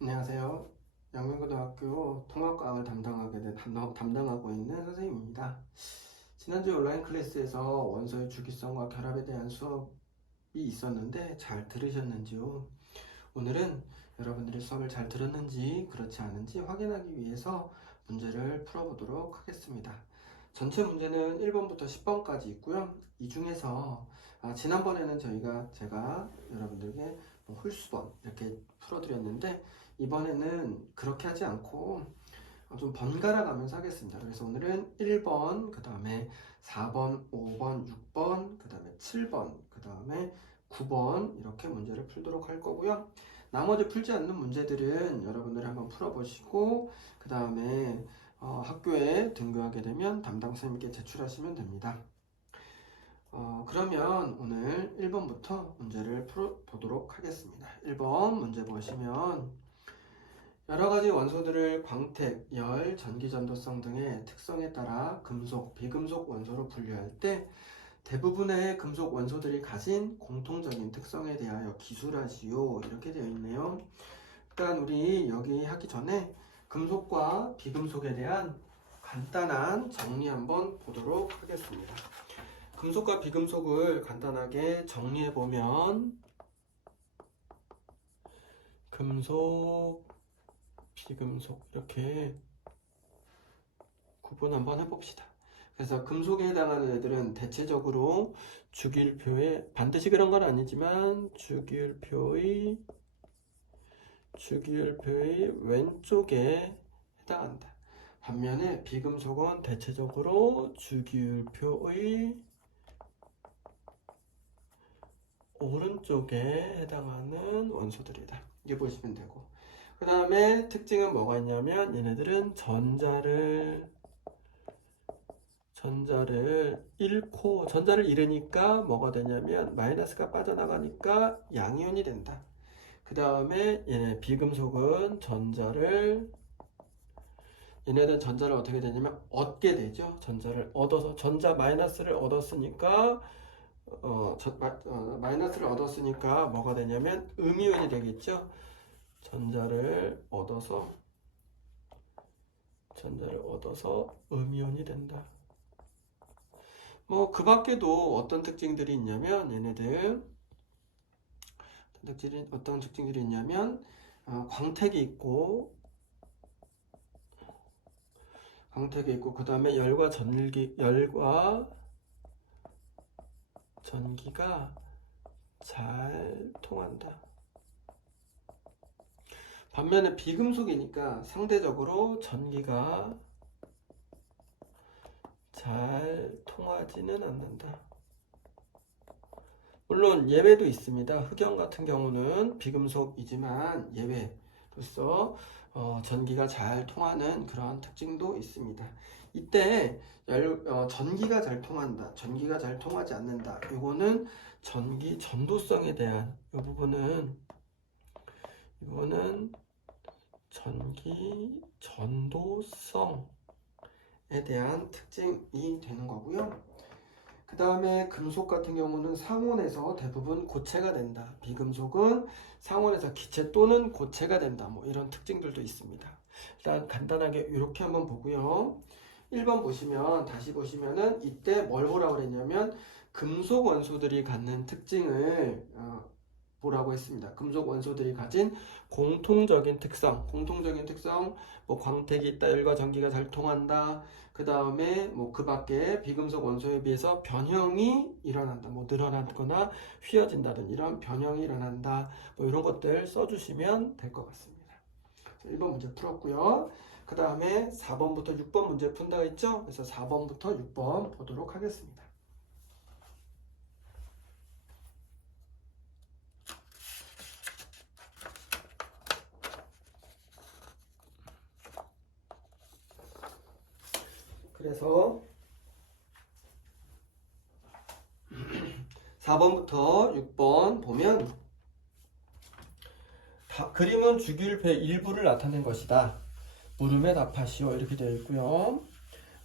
안녕하세요. 양명고등학교 통합과학을 담당하고 있는 선생님입니다. 지난주 온라인 클래스에서 원소의 주기성과 결합에 대한 수업이 있었는데 잘 들으셨는지요? 오늘은 여러분들이 수업을 잘 들었는지 그렇지 않은지 확인하기 위해서 문제를 풀어보도록 하겠습니다. 전체 문제는 1번부터 10번까지 있고요. 이 중에서 지난번에는 제가 여러분들에게 홀수번 이렇게 풀어드렸는데 이번에는 그렇게 하지 않고 좀 번갈아 가면서 하겠습니다. 그래서 오늘은 1번, 그 다음에 4번, 5번, 6번, 그 다음에 7번, 그 다음에 9번 이렇게 문제를 풀도록 할 거고요. 나머지 풀지 않는 문제들은 여러분들이 한번 풀어보시고 그 다음에 학교에 등교하게 되면 담당 선생님께 제출하시면 됩니다. 그러면 오늘 1번부터 문제를 풀어보도록 하겠습니다. 1번 문제 보시면 여러가지 원소들을 광택, 열, 전기전도성 등의 특성에 따라 금속, 비금속 원소로 분류할 때 대부분의 금속 원소들이 가진 공통적인 특성에 대하여 기술하시오 이렇게 되어 있네요. 일단 우리 여기 하기 전에 금속과 비금속에 대한 간단한 정리 한번 보도록 하겠습니다. 금속과 비금속을 간단하게 정리해 보면 금속, 비금속 이렇게 구분 한번 해봅시다. 그래서 금속에 해당하는 애들은 대체적으로 주기율표에 반드시 그런 건 아니지만 주기율표의 왼쪽에 해당한다. 반면에 비금속은 대체적으로 주기율표의 오른쪽에 해당하는 원소들이다. 이게 보시면 되고 그 다음에 특징은 뭐가 있냐면 얘네들은 전자를 잃으니까 뭐가 되냐면 마이너스가 빠져나가니까 양이온이 된다. 그 다음에 비금속은 얘네들은 전자를 어떻게 되냐면 얻게 되죠. 전자를 얻어서 전자 마이너스를 얻었으니까 마이너스를 얻었으니까 뭐가 되냐면 음이온이 되겠죠. 전자를 얻어서 음이온이 된다. 그 밖에도 어떤 특징들이 있냐면 어떤 특징들이 있냐면 광택이 있고 그 다음에 열과 전기가 잘 통한다. 반면에 비금속이니까 상대적으로 전기가 잘 통하지는 않는다. 물론 예외도 있습니다. 흑연 같은 경우는 비금속이지만 예외로서 전기가 잘 통하는 그런 특징도 있습니다. 이때 전기가 잘 통한다, 전기가 잘 통하지 않는다. 이거는 전기 전도성에 대한 이거는 전기 전도성에 대한 특징이 되는 거고요. 그 다음에 금속 같은 경우는 상온에서 대부분 고체가 된다. 비금속은 상온에서 기체 또는 고체가 된다. 이런 특징들도 있습니다. 일단 간단하게 이렇게 한번 보고요. 1번 다시 보시면은 이때 뭘 보라고 그랬냐면 금속 원소들이 갖는 특징을 보라고 했습니다. 금속 원소들이 가진 공통적인 특성, 광택이 있다, 열과 전기가 잘 통한다. 그 다음에 그 밖에 비금속 원소에 비해서 변형이 일어난다. 늘어나거나 휘어진다든 이런 변형이 일어난다. 이런 것들 써주시면 될 것 같습니다. 1번 문제 풀었고요. 그 다음에 4번부터 6번 문제 푼다고 했죠? 그래서 4번부터 6번 보도록 하겠습니다. 그래서 4번부터 6번 보면 그림은 주기율표의 일부를 나타낸 것이다. 물음에 답하시오 이렇게 되어 있고요.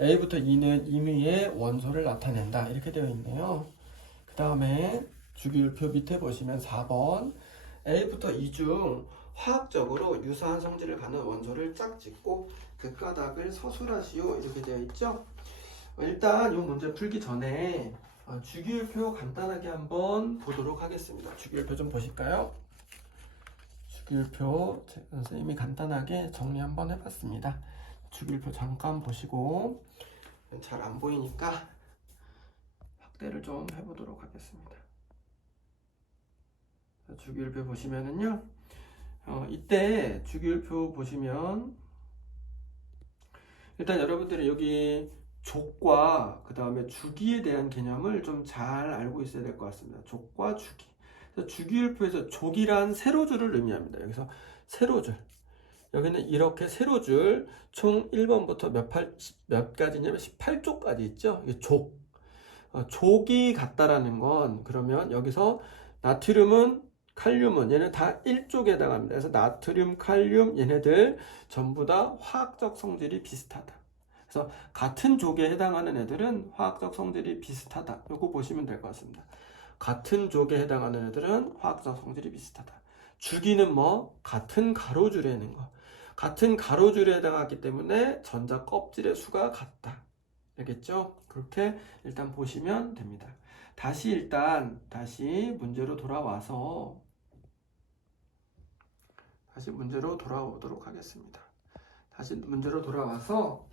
A부터 E는 임의의 원소를 나타낸다 이렇게 되어 있네요. 그 다음에 주기율표 밑에 보시면 4번 A부터 E 중 화학적으로 유사한 성질을 갖는 원소를 짝짓고 그 까닭을 서술하시오 이렇게 되어 있죠. 일단 이 문제 풀기 전에 주기율표 간단하게 한번 보도록 하겠습니다. 주기율표 좀 보실까요? 주기율표 선생님이 간단하게 정리 한번 해봤습니다. 주기율표 잠깐 보시고 잘 안 보이니까 확대를 좀 해보도록 하겠습니다. 주기율표 보시면은요, 이때 주기율표 보시면 일단 여러분들이 여기 족과 그 다음에 주기에 대한 개념을 좀 잘 알고 있어야 될 것 같습니다. 족과 주기. 주기율표에서 족이란 세로줄을 의미합니다. 여기서 세로줄. 여기는 이렇게 세로줄 총 1번부터 몇 가지냐면 18쪽까지 있죠. 이게 족. 족이 같다라는 건 그러면 여기서 나트륨은 칼륨은 얘는 다 1족에 해당합니다. 그래서 나트륨, 칼륨 얘네들 전부 다 화학적 성질이 비슷하다. 그래서 같은 족에 해당하는 애들은 화학적 성질이 비슷하다. 요거 보시면 될 것 같습니다. 같은 족에 해당하는 애들은 화학적 성질이 비슷하다. 주기는 뭐? 같은 가로줄에 있는 거. 같은 가로줄에 해당하기 때문에 전자 껍질의 수가 같다. 알겠죠? 그렇게 일단 보시면 됩니다. 다시 문제로 돌아와서 다시 문제로 돌아오도록 하겠습니다. 다시 문제로 돌아와서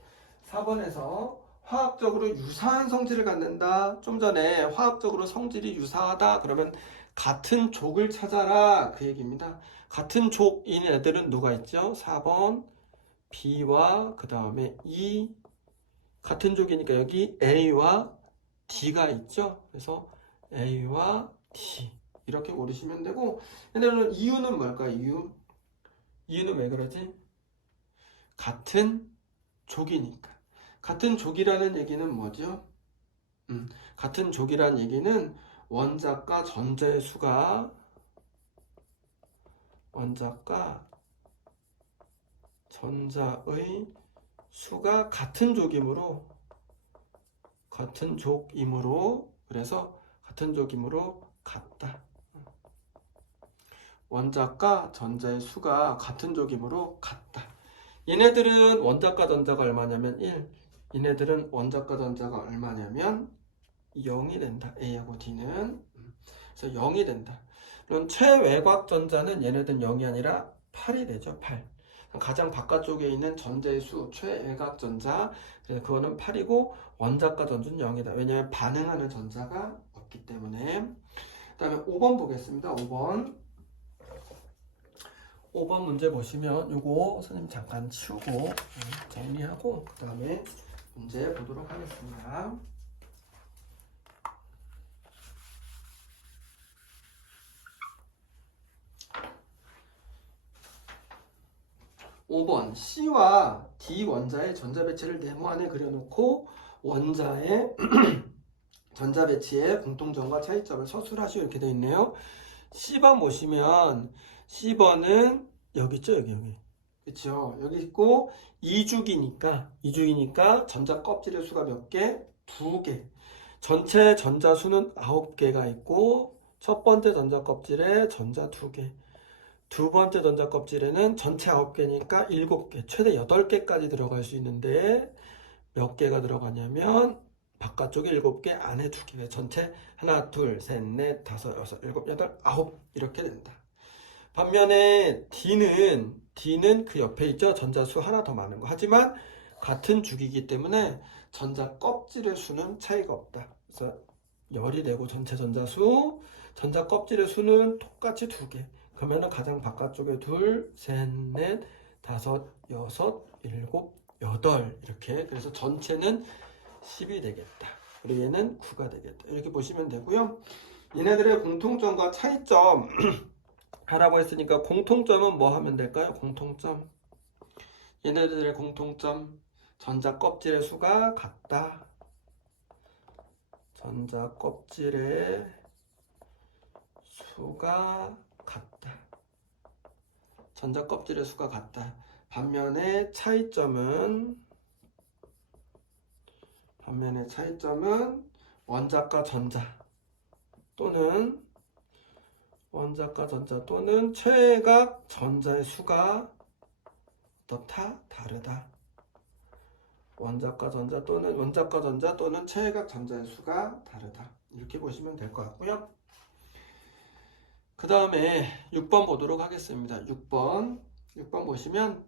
4번에서 화학적으로 유사한 성질을 갖는다. 좀 전에 화학적으로 성질이 유사하다. 그러면 같은 족을 찾아라. 그 얘기입니다. 같은 족인 애들은 누가 있죠? 4번 B와 그 다음에 E 같은 족이니까 여기 A와 D가 있죠. 그래서 A와 D 이렇게 고르시면 되고 얘네는 이유는 뭘까요? 이유는 왜 그러지? 같은 족이니까. 같은 족이라는 얘기는 뭐죠? 같은 족이라는 얘기는 원자과 전자의 수가 원자과 전자의 수가 같은 족이므로 그래서 같은 족이므로 같다. 원자과 전자의 수가 같은 족이므로 같다. 얘네들은 원자과 전자가 얼마냐면 1. 얘네들은 원자과 전자가 얼마냐면 0이 된다. A하고 D는. 그래서 0이 된다. 그럼 최외곽 전자는 얘네들은 0이 아니라 8이 되죠. 8. 가장 바깥쪽에 있는 전자의 수, 최외곽 전자. 그래서 그거는 8이고 원자과 전자는 0이다. 왜냐하면 반응하는 전자가 없기 때문에. 그 다음에 5번 보겠습니다. 5번 문제 보시면 요거 선생님 잠깐 치우고 정리하고 그 다음에 문제 보도록 하겠습니다. 5번 C와 D 원자의 전자 배치를 네모 안에 그려놓고 원자의 전자 배치의 공통점과 차이점을 서술하시오 이렇게 되어 있네요. C번 보시면 C번은 여기 있죠. 여기 그쵸 여기 있고 2주기니까 전자 껍질의 수가 몇 개? 2개. 전체 전자 수는 9개가 있고 첫 번째 전자 껍질에 전자 2개. 두 번째 전자 껍질에는 전체 9개니까 7개, 최대 8개까지 들어갈 수 있는데 몇 개가 들어가냐면 바깥쪽에 7개, 안에 2개. 전체 하나, 둘, 셋, 넷, 다섯, 여섯, 일곱, 여덟, 아홉 이렇게 된다. 반면에 D는 그 옆에 있죠. 전자수 하나 더 많은 거. 하지만 같은 주기이기 때문에 전자 껍질의 수는 차이가 없다. 그래서 열이 되고 전체 전자수, 전자 껍질의 수는 똑같이 2개. 그러면 가장 바깥쪽에 둘, 셋, 넷, 다섯, 여섯, 일곱, 여덟 이렇게. 그래서 전체는 10이 되겠다. 그리고 얘는 9가 되겠다. 이렇게 보시면 되고요. 얘네들의 공통점과 차이점 하라고 했으니까 공통점은 뭐 하면 될까요? 공통점. 얘네들의 공통점. 전자 껍질의 수가 같다. 전자 껍질의 수가 같다. 전자 껍질의 수가 같다. 반면에 차이점은 원자과 전자 또는 원자과 전자 또는 최각 전자의 수가 어떻다? 다르다. 원자과 전자 또는 최각 전자의 수가 다르다. 이렇게 보시면 될 것 같고요. 그 다음에 6번 보도록 하겠습니다. 6번 보시면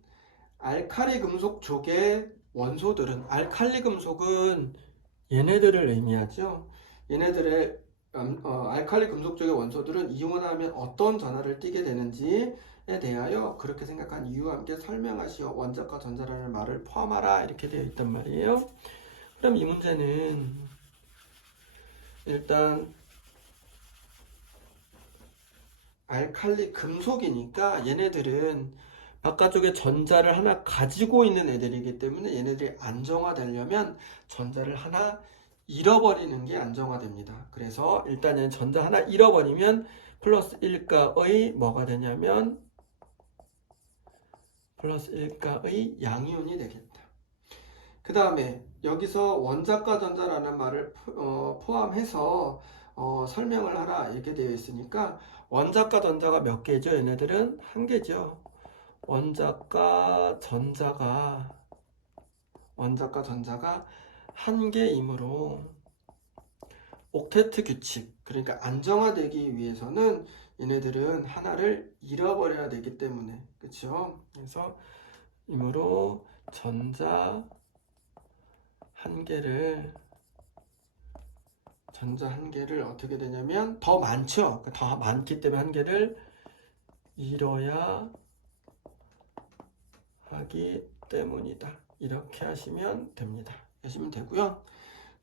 알칼리 금속 쪽의 원소들은, 알칼리 금속은 얘네들을 의미하죠. 얘네들의 알칼리 금속 쪽의 원소들은 이온하면 어떤 전하를 띠게 되는지에 대하여 그렇게 생각한 이유와 함께 설명하시어 원자과 전자라는 말을 포함하라, 이렇게 되어 있단 말이에요. 그럼 이 문제는 일단 알칼리 금속이니까 얘네들은 바깥쪽에 전자를 하나 가지고 있는 애들이기 때문에 얘네들이 안정화되려면 전자를 하나 잃어버리는 게 안정화됩니다. 그래서 일단 얘는 전자 하나 잃어버리면 플러스 1가의 뭐가 되냐면 플러스 1가의 양이온이 되겠다. 그 다음에 여기서 원자과 전자라는 말을 포함해서 설명을 하라 이렇게 되어 있으니까 원자과 전자가 몇 개죠? 얘네들은 한 개죠. 원자과 전자가 한 개이므로 옥테트 규칙, 그러니까 안정화되기 위해서는 얘네들은 하나를 잃어버려야 되기 때문에, 그렇죠? 그래서 이므로 전자 한 개를 어떻게 되냐면 더 많죠. 더 많기 때문에 한 개를 잃어야 하기 때문이다. 이렇게 하시면 됩니다. 하시면 되고요.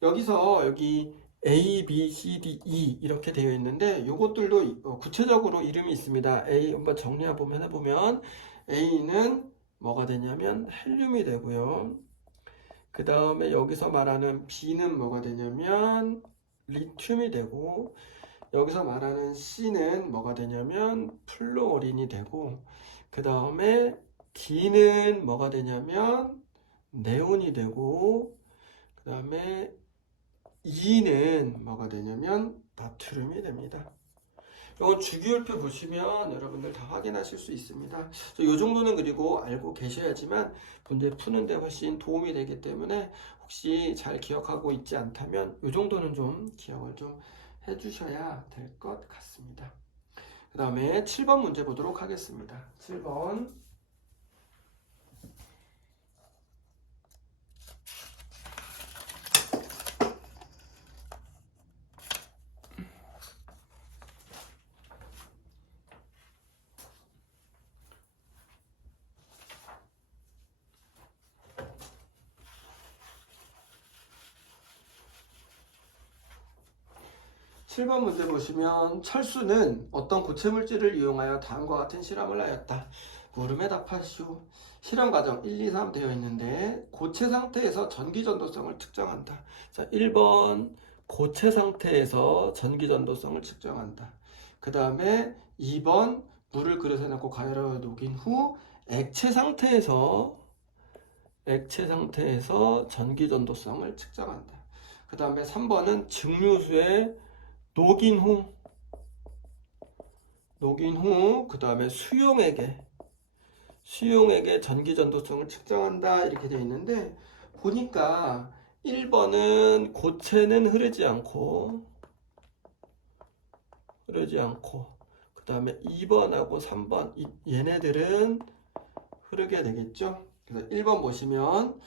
여기서 여기 A, B, C, D, E 이렇게 되어 있는데 이것들도 구체적으로 이름이 있습니다. A 한번 정리해보면 A는 뭐가 되냐면 헬륨이 되고요. 그 다음에 여기서 말하는 B는 뭐가 되냐면 리튬이 되고, 여기서 말하는 C는 뭐가 되냐면 플루오린이 되고, 그 다음에 D는 뭐가 되냐면 네온이 되고, 그 다음에 E는 뭐가 되냐면 나트륨이 됩니다. 이건 주기율표 보시면 여러분들 다 확인하실 수 있습니다. 이 정도는 그리고 알고 계셔야지만 문제 푸는데 훨씬 도움이 되기 때문에 혹시 잘 기억하고 있지 않다면 이 정도는 좀 기억을 좀 해주셔야 될 것 같습니다. 그 다음에 7번 문제 보도록 하겠습니다. 7번 7번 문제 보시면 철수는 어떤 고체 물질을 이용하여 다음과 같은 실험을 하였다. 물음에 답하시오. 실험 과정 1, 2, 3 되어 있는데 고체 상태에서 전기 전도성을 측정한다. 자, 1번 고체 상태에서 전기 전도성을 측정한다. 그 다음에 2번 물을 그릇에 넣고 가열하여 녹인 후 액체 상태에서 전기 전도성을 측정한다. 그 다음에 3번은 증류수에 녹인 후 그 다음에 수용액의 전기 전도성을 측정한다, 이렇게 되어 있는데 보니까 1번은 고체는 흐르지 않고 그 다음에 2번하고 3번 얘네들은 흐르게 되겠죠. 그래서 1번 보시면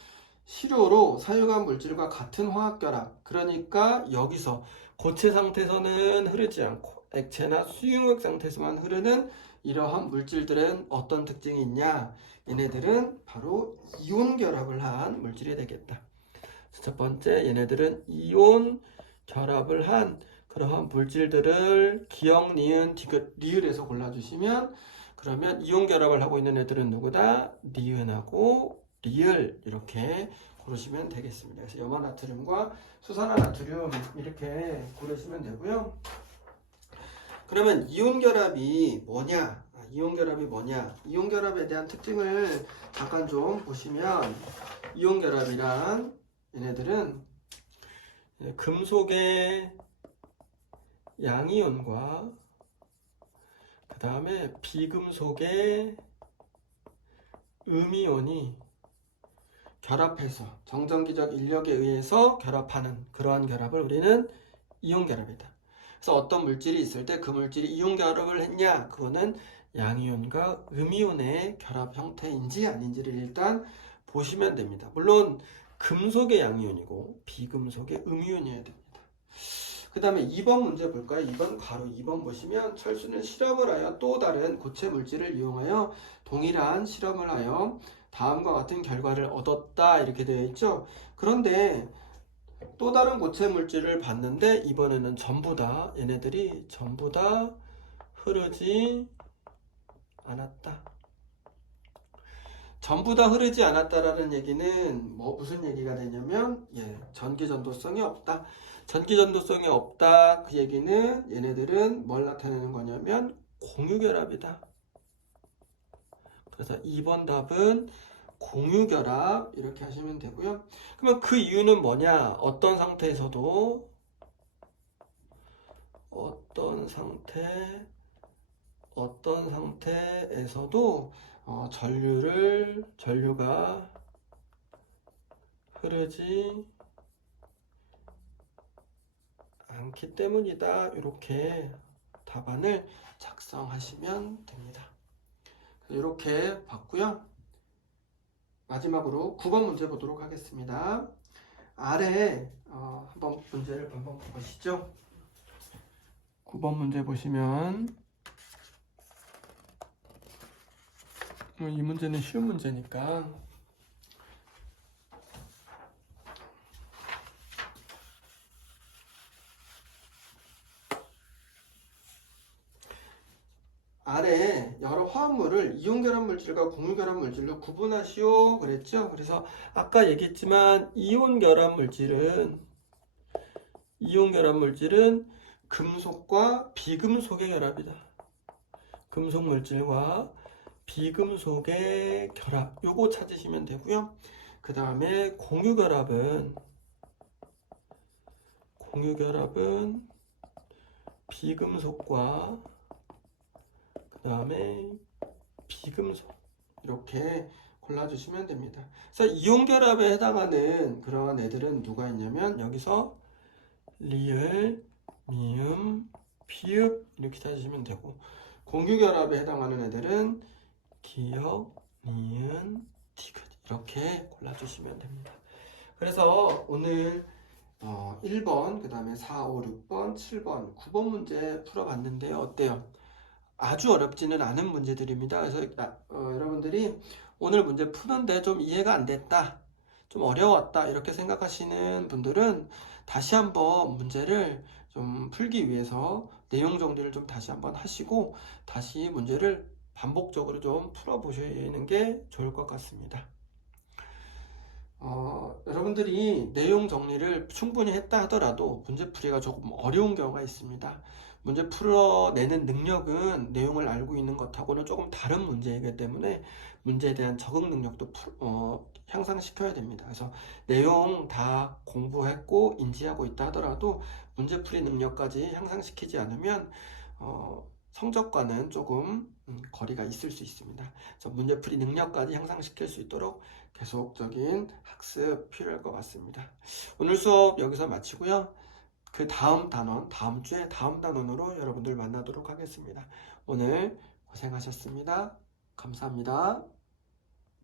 시료로 사용한 물질과 같은 화학결합, 그러니까 여기서 고체 상태에서는 흐르지 않고 액체나 수용액 상태에서만 흐르는 이러한 물질들은 어떤 특징이 있냐? 얘네들은 바로 이온 결합을 한 물질이 되겠다. 첫 번째, 얘네들은 이온 결합을 한 그러한 물질들을 기역, 니은, 디귿, 리을에서 골라주시면, 그러면 이온 결합을 하고 있는 애들은 누구다? 니은하고 리을, 이렇게 고르시면 되겠습니다. 그래서 염화나트륨과 수산화나트륨 이렇게 고르시면 되고요. 그러면 이온 결합이 뭐냐? 이온 결합에 대한 특징을 잠깐 좀 보시면, 이온 결합이란 얘네들은 금속의 양이온과 다음에 비금속의 음이온이 결합해서 정전기적 인력에 의해서 결합하는 그러한 결합을 우리는 이온 결합이다. 그래서 어떤 물질이 있을 때 그 물질이 이온 결합을 했냐, 그거는 양이온과 음이온의 결합 형태인지 아닌지를 일단 보시면 됩니다. 물론 금속의 양이온이고 비금속의 음이온이어야 됩니다. 그 다음에 2번 문제 볼까요? 2번 괄호 2번 보시면 철수는 실험을 하여 또 다른 고체 물질을 이용하여 동일한 실험을 하여 다음과 같은 결과를 얻었다 이렇게 되어 있죠. 그런데 또 다른 고체 물질을 봤는데 이번에는 얘네들이 전부 다 흐르지 않았다. 전부 다 흐르지 않았다라는 얘기는 무슨 얘기가 되냐면 전기 전도성이 없다. 전기 전도성이 없다. 그 얘기는 얘네들은 뭘 나타내는 거냐면 공유결합이다. 그래서 2번 답은 공유결합 이렇게 하시면 되고요. 그러면 그 이유는 뭐냐? 어떤 상태에서도 전류가 흐르지 않기 때문이다. 이렇게 답안을 작성하시면 됩니다. 이렇게 봤고요. 마지막으로 9번 문제 보도록 하겠습니다. 아래 한번 문제를 한번 보시죠. 9번 문제 보시면 이 문제는 쉬운 문제니까 아래 여러 화합물을 이온결합 물질과 공유결합 물질로 구분하시오 그랬죠. 그래서 아까 얘기했지만 이온결합 물질은 금속과 비금속의 결합이다. 금속 물질과 비금속의 결합 요거 찾으시면 되고요. 그 다음에 공유결합은 비금속과 그 다음에 비금속 이렇게 골라주시면 됩니다. 그래서 이온결합에 해당하는 그런 애들은 누가 있냐면 여기서 리을, 미음, 비읍 이렇게 찾으시면 되고 공유결합에 해당하는 애들은 기역, 니은, 디귿 이렇게 골라주시면 됩니다. 그래서 오늘 1번, 그 다음에 4, 5, 6번, 7번, 9번 문제 풀어봤는데요. 어때요? 아주 어렵지는 않은 문제들입니다. 그래서 여러분들이 오늘 문제 푸는데 좀 이해가 안 됐다, 좀 어려웠다 이렇게 생각하시는 분들은 다시 한번 문제를 좀 풀기 위해서 내용 정리를 좀 다시 한번 하시고 다시 문제를 반복적으로 좀 풀어보시는 게 좋을 것 같습니다. 여러분들이 내용 정리를 충분히 했다 하더라도 문제풀이가 조금 어려운 경우가 있습니다. 문제 풀어내는 능력은 내용을 알고 있는 것하고는 조금 다른 문제이기 때문에 문제에 대한 적응 능력도 향상시켜야 됩니다. 그래서 내용 다 공부했고 인지하고 있다 하더라도 문제풀이 능력까지 향상시키지 않으면 성적과는 조금 거리가 있을 수 있습니다. 그래서 문제풀이 능력까지 향상시킬 수 있도록 계속적인 학습 필요할 것 같습니다. 오늘 수업 여기서 마치고요. 그 다음 주에 다음 단원으로 여러분들 만나도록 하겠습니다. 오늘 고생하셨습니다. 감사합니다.